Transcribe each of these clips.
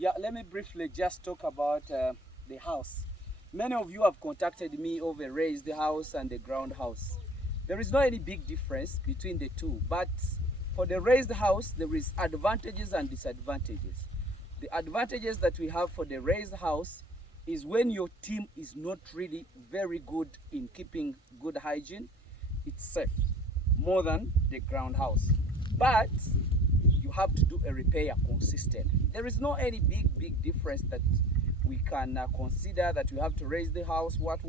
Yeah, let me briefly just talk about the house. Many of you have contacted me over raised house and the ground house. There is not any big difference between the two, but for the raised house, there is advantages and disadvantages. The advantages that we have for the raised house is when your team is not really very good in keeping good hygiene, it's safe more than the ground house. But you have to do a repair consistently. There is no any big difference that we can consider that we have to raise the house, what.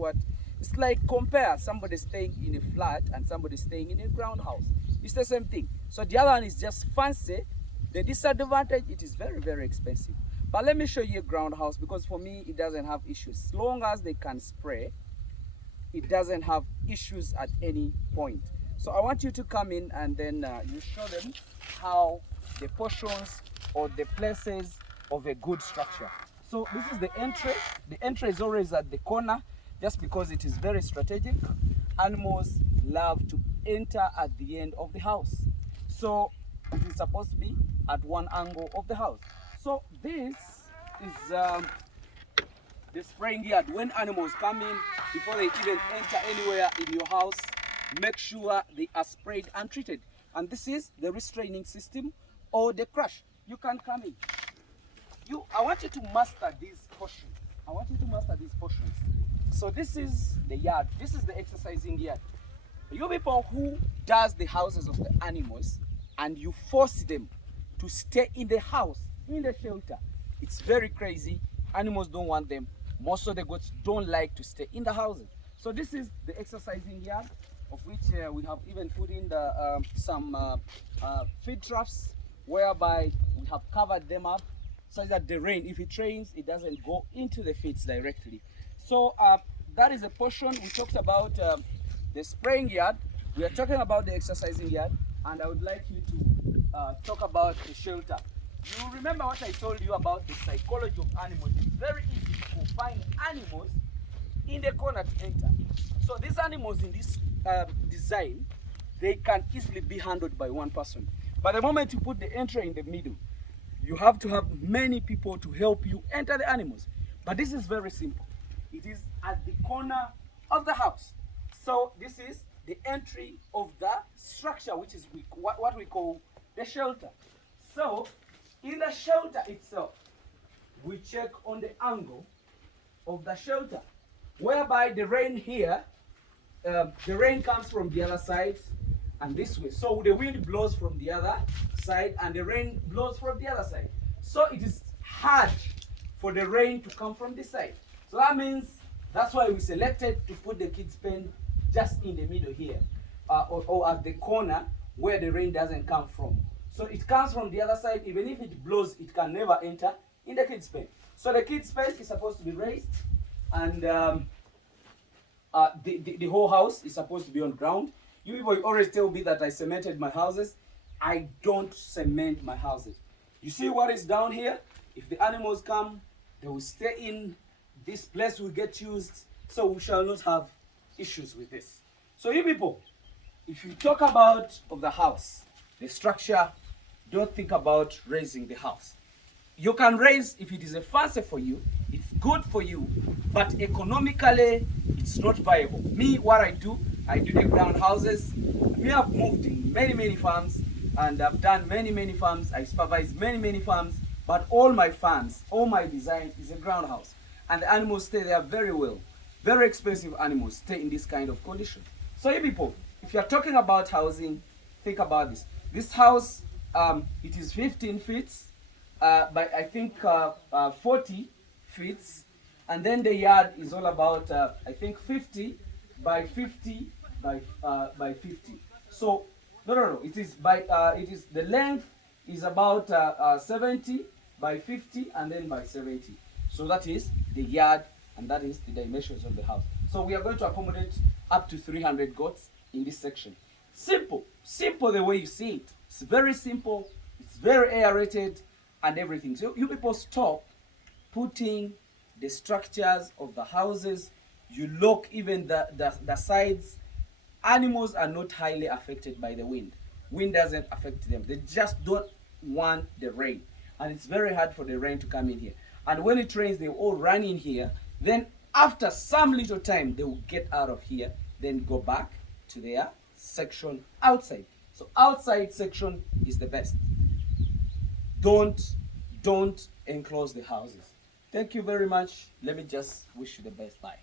It's like compare somebody staying in a flat and somebody staying in a ground house. It's the same thing. So the other one is just fancy. The disadvantage, it is very expensive. But let me show you a ground house because for me, it doesn't have issues. As long as they can spray, it doesn't have issues at any point. So I want you to come in and then you show them how the portions or the places of a good structure. So this is the entry. The entry is always at the corner just because it is very strategic. Animals love to enter at the end of the house. So it is supposed to be at one angle of the house. So this is the spraying yard. When animals come in, before they even enter anywhere in your house, make sure they are sprayed and treated. And this is the restraining system or the crush. You can come in. I want you to master these portions. I want you to master these portions. So this is the yard. This is the exercising yard. You people who does the houses of the animals and you force them to stay in the house, in the shelter, it's very crazy. Animals don't want them. Most of the goats don't like to stay in the houses. So this is the exercising yard, of which we have even put in some feed troughs, whereby we have covered them up so that the rain, if it rains, it doesn't go into the feeds directly. So that is a portion. We talked about the spraying yard. We are talking about the exercising yard, and I would like you to talk about the shelter. You remember what I told you about the psychology of animals. It's very easy to confine animals in the corner to enter. So these animals in this design, they can easily be handled by one person. But the moment you put the entry in the middle, you have to have many people to help you enter the animals. But this is very simple. It is at the corner of the house. So this is the entry of the structure, which is what we call the shelter. So in the shelter itself, we check on the angle of the shelter, whereby the rain here, the rain comes from the other side and this way. So the wind blows from the other side and the rain blows from the other side. So it is hard for the rain to come from this side. So that means that's why we selected to put the kids' pen just in the middle here, or at the corner where the rain doesn't come from. So it comes from the other side. Even if it blows, it can never enter in the kids' pen. So the kids' pen is supposed to be raised, and the whole house is supposed to be on ground. You people always tell me that I cemented my houses. I don't cement my houses. You see what is down here? If the animals come, they will stay in. This place will get used, so we shall not have issues with this. So you people, if you talk about of the house, the structure, don't think about raising the house. You can raise if it is a fancy for you, it's good for you, but economically, it's not viable. Me, what I do the ground houses. Me, I've moved in many farms, and I've done many farms. I supervise many farms, but all my farms, all my design is a ground house. And the animals stay there very well. Very expensive animals stay in this kind of condition. So you people, if you're talking about housing, think about this. This house, it is 15 feet by I think 40 feet, and then the yard is all about I think 50 by 50 by 50. So no, it is the length is about 70 by 50 and then by 70. So that is the yard and that is the dimensions of the house. So we are going to accommodate up to 300 goats in this section. Simple the way you see it. It's very simple, it's very aerated and everything. So you people stop putting the structures of the houses, you lock even the sides. Animals are not highly affected by the wind. Wind doesn't affect them. They just don't want the rain. and it's very hard for the rain to come in here. And when it rains, they all run in here. Then after some little time, they will get out of here, then go back to their section outside. So outside section is the best. Don't enclose the houses. Thank you very much. Let me just wish you the best. Bye.